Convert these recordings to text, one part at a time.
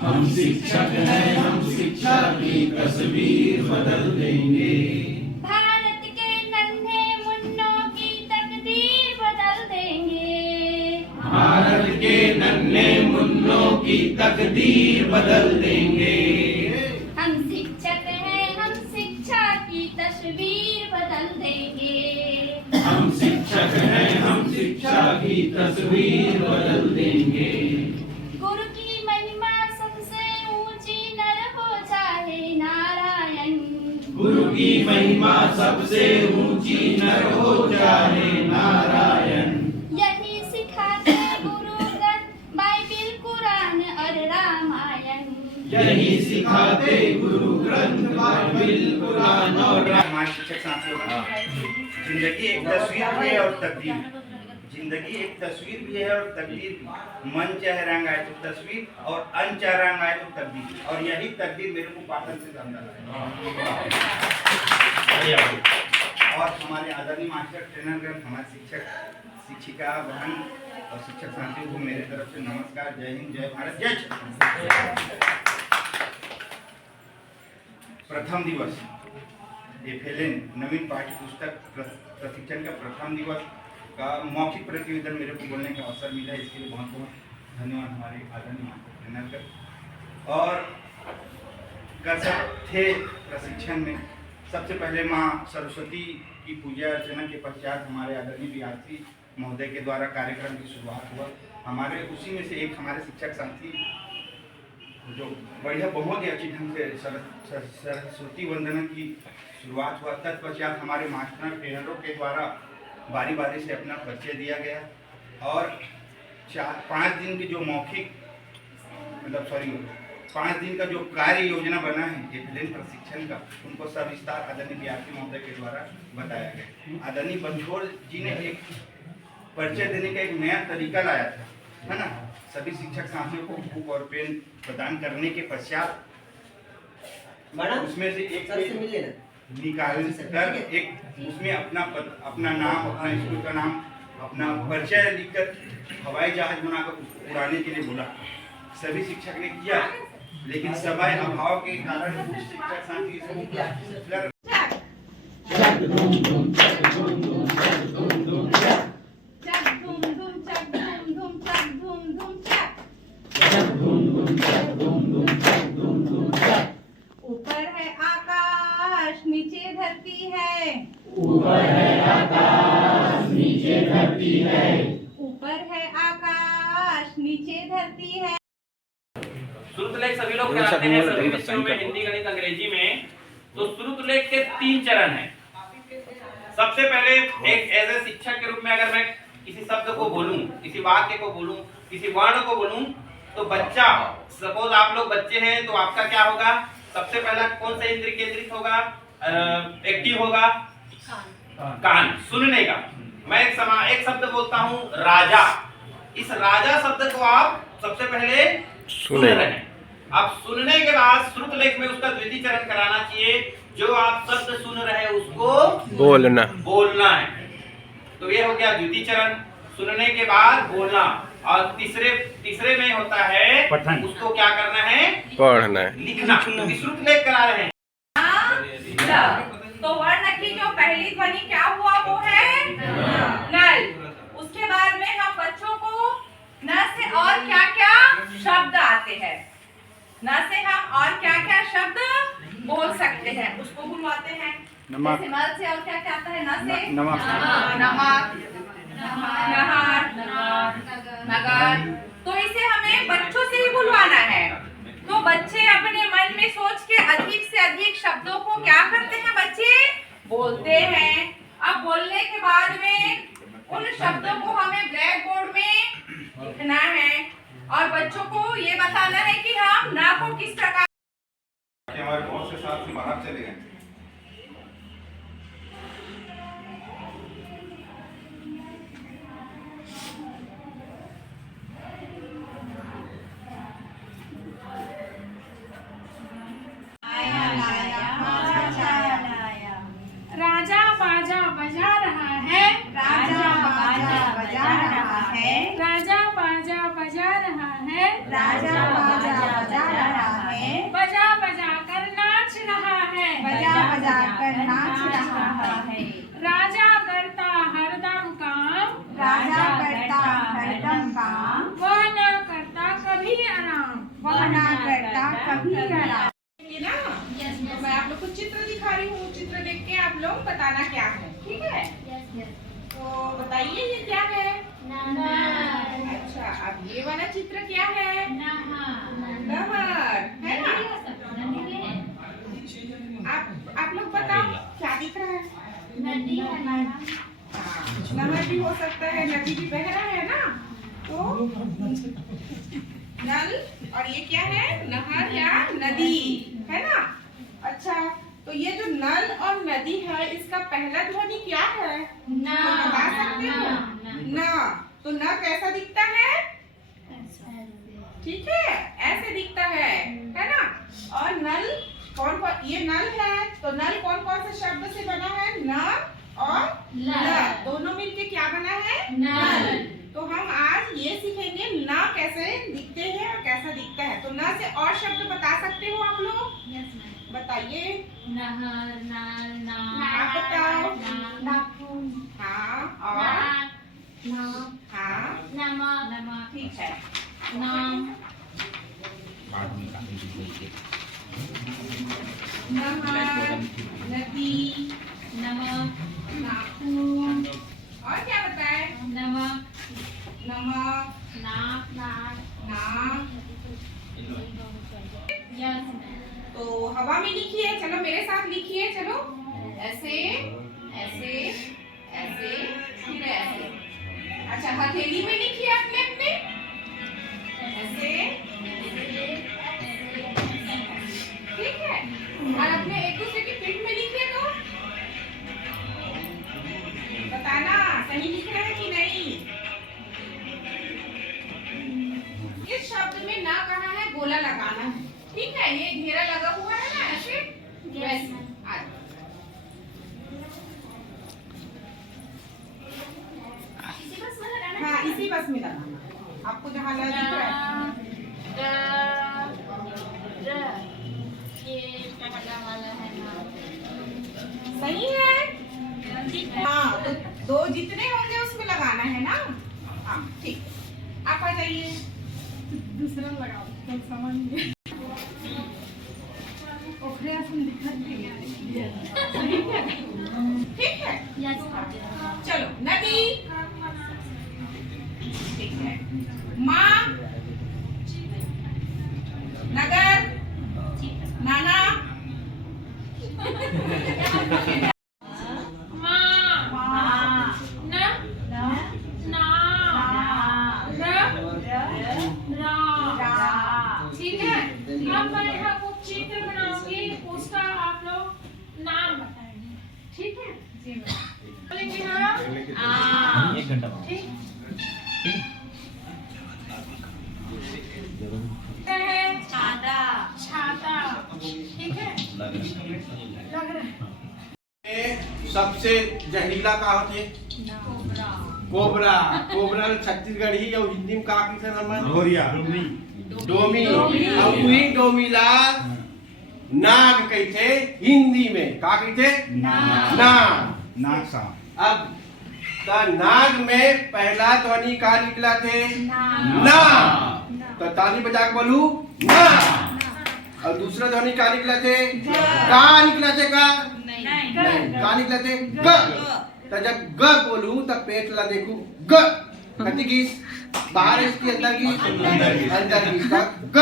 हम शिक्षक हैं, हम शिक्षा की तस्वीर बदल देंगे। भारत के नन्हे मुन्नों की तकदीर बदल देंगे। भारत के नन्हे मुन्नों की तकदीर बदल देंगे। हम शिक्षक हैं, हम शिक्षा की तस्वीर बदल देंगे। हम शिक्षक हैं, हम शिक्षा की तस्वीर बदल देंगे। गुरु की महिमा सबसे ऊंची नर हो चाहे नारायण। गुरु की महिमा सबसे ऊंची नर हो चाहे नारायण। यही सिखाते गुरु ग्रंथ बाइबिल कुरान और रामायण। यही सिखाते गुरु ग्रंथ बाइबिल कुरान और हमारे शिक्षक साथियों का जिंदगी एक तस्वीर भी है और तकदीर भी। जिंदगी एक तस्वीर भी है और तकदीर भी। मन चाहे रंग आए तो तस्वीर और अन चाहे रंग आए तो तकदीर। और यही तकदीर मेरे को पाटन से अंदर और हमारे आदरणीय मास्टर ट्रेनर हमारे शिक्षक शिक्षिका बहन और शिक्षक साथियों को मेरे तरफ से नमस्कार। जय हिंद, जय भारत, जय छत्तीसगढ़। प्रथम दिवस FLN नवीन पाठ्य पुस्तक प्रशिक्षण का प्रथम दिवस का मौखिक प्रतिवेदन मेरे को बोलने का अवसर मिला। इसके लिए बहुत बहुत धन्यवाद हमारे आदरणीय ट्रेनर का। और कर सब थे प्रशिक्षण में सबसे पहले माँ सरस्वती की पूजा अर्चना के पश्चात हमारे आदरणीय विद्यार्थी महोदय के द्वारा कार्यक्रम की शुरुआत हुआ। हमारे उसी में से एक हमारे शिक्षक साथी जो बढ़िया बहुत ही अच्छी ढंग से सरस्वती वंदना की शुरुआत हुआ। तत्पश्चात हमारे मास्टर ट्रेनरों के द्वारा बारी बारी से अपना परिचय दिया गया और 5 दिन की जो मौखिक 5 दिन का जो कार्य योजना बना है FLN प्रशिक्षण का, उनको सविस्तार आदरणीय विद्यार्थी महोदय के द्वारा बताया गया। आदरणीय बंधोर जी ने एक परिचय देने का एक नया तरीका लाया था, है ना। सभी शिक्षक साथियों को बुक और पेन प्रदान करने के पश्चात उसमें से एक निकाल कर एक उसमें अपना नाम, अपना स्कूल का नाम, अपना परिचय लिखकर हवाई जहाज बनाकर उसको उड़ाने के लिए बोला। सभी शिक्षक ने किया, लेकिन समय अभाव के कारण कुछ शिक्षक साथी ऊपर है आकाश नीचे धरती है। ऊपर है आकाश नीचे धरती है। ऊपर है आकाश नीचे धरती है। श्रुतलेख सभी लोग कराते हैं सभी विषयों में, हिंदी, गणित, अंग्रेजी में। तो श्रुतलेख के 3 चरण हैं। सबसे पहले एक एज ए शिक्षक के रूप में अगर मैं किसी शब्द को बोलूं, किसी वाक्य को बोलूं, किसी वर्ण को बोलूं, तो बच्चा, सपोज आप लोग बच्चे हैं तो आपका क्या होगा? सबसे पहला कौन सा इंद्रिय केंद्रित होगा, एक्टिव होगा? कान, सुनने का। मैं एक शब्द बोलता हूं राजा। इस राजा शब्द को आप सबसे पहले सुन रहे हैं। अब सुनने के बाद श्रुतलेख में उसका द्वितीय चरण कराना चाहिए। जो आप शब्द सुन रहे हैं उसको बोलना है। तो ये हो गया द्वितीय चरण, सुनने के बाद बोलना। और तीसरे में होता है पठन। उसको क्या करना है? पढ़ना है, लिखना। तो श्रुतलेख करा रहे हैं। तो वर्ण की जो पहली ध्वनि क्या हुआ वो है नल। उसके बाद में हम बच्चों को न से और क्या क्या शब्द आते हैं, न से हम और क्या क्या शब्द बोल सकते हैं उसको बुलवाते हैं। नमक। जैसे नल से और क्या क्या आता है? न से नमक, नहर, नगर। तो इसे हमें बच्चों से ही बुलवाना है। तो बच्चे अपने मन में सोच के अधिक से अधिक शब्दों को क्या करते हैं? बच्चे बोलते हैं। अब बोलने के बाद में उन शब्दों को हमें ब्लैक बोर्ड में लिखना है और बच्चों को ये बताना है कि हम ना को किस प्रकार। हमारे बहुत से साथी बाहर चले गए। राजा बाजा बजा रहा है। राजा बाजा बजा रहा है। राजा बाजा बजा रहा है। राजा बाजा बजा कर नाच रहा है। राजा करता हरदम काम, राजा करता हरदम काम, वह न करता कभी आराम। वह ना करता कभी आराम। ये ना, तो मैं आप लोग को चित्र दिखा रही हूँ। चित्र देख के आप लोग बताना क्या है, ठीक है? तो बताइए ये क्या है? अच्छा, अब ये वाला चित्र क्या है? नहर है ना? आप लोग बताओ क्या दिख रहा है? नदी है मैडम। हाँ, नहर भी हो सकता है, नदी भी बह रहा है ना। तो नल और ये क्या है? नहर या नदी है ना। अच्छा, तो ये जो नल और नदी है इसका पहला ध्वनि क्या है? ना। तो बता सकते हो? न। तो न कैसा दिखता है? ठीक है, ऐसे दिखता है ना। और नल कौन कौन, ये नल है तो नल कौन कौन से शब्द से बना है? न और ल, दोनों मिलके क्या बना है? नल। तो हम आज ये सीखेंगे न कैसे दिखते हैं और कैसा दिखता है। तो न से और शब्द बता सकते हो आप लोग? बताइए। नहर, नल, नाव, आप बताओ। नाखून, हाँ, और नाक, हाँ, नमक, ठीक है। नाम, नहर, नदी, नमक, नाखून, और क्या बताए? नमक, नमक, नाक, नाक। यस। तो हवा में लिखिए, चलो मेरे साथ लिखिए, चलो ऐसे ऐसे ऐसे फिर ऐसे। अच्छा, हथेली में लिखिए अपने अपने ऐसे, ठीक है। और अपने एक दूसरे की पीठ में लिखिए, तो बताना सही लिख रहे हैं कि नहीं। इस शब्द में ना कहा है गोला लगाना है, ठीक है। ये घेरा लगा हुआ है ना ऐसे, वैसे। हाँ, इसी बस में लगाना, आपको जहाँ लग रहा है। ये पहला वाला है ना। सही है। हाँ, तो दो जितने होंगे उसमें लगाना है ना। हाँ, ठीक। आप आ जाइए। दूसरा लगाओ तो समझ ठीक है। यस। चलो, नदी, ठीक है। माँ, नगर, नाना, ठीक है। अब मैं यहाँ कुछ चित्र बनाऊंगी, उसका आप लोग नाम बताएंगे, ठीक है? बोलेंगे हाँ। ठीक है। छाता, ठीक है। लग रहा है। सबसे जहरीला का होते? कोबरा। कोबरा छत्तीसगढ़ी और हिंदी में का किसे नमन? डोमी। अब वही डोमीला नाग कहते हिंदी में, का कहते? नाग। अब नाग में पहला ध्वनि का निकला थे? ना। तो ताली बजा के बोलू ना। और दूसरा ध्वनि का निकला थे? का निकला थे? का का निकला थे? ग। तो जब ग बोलू तब पेट ला देखू ग, कति गीस बाहर इसके अंदर गीस, अंदर गीस का ग।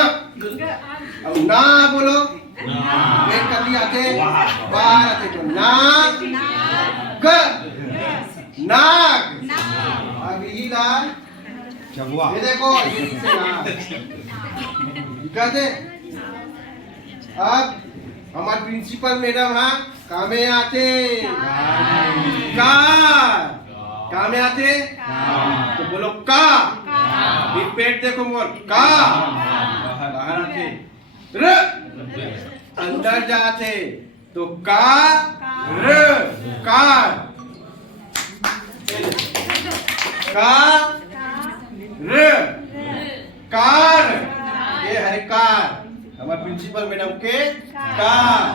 अब ना बोलो, पेट कति आते बाहर आते, तो नाग ग, नाग। अब यही ला ये देखो कहते। अब हमारे प्रिंसिपल मैडम हाँ कामे आते का में आते, तो बोलो का। फिर पेट देखो मोर का, बाहर आते। र अंदर जाते तो का र, कार। का र, कार। ये है कार, हमारे प्रिंसिपल मैडम के कार।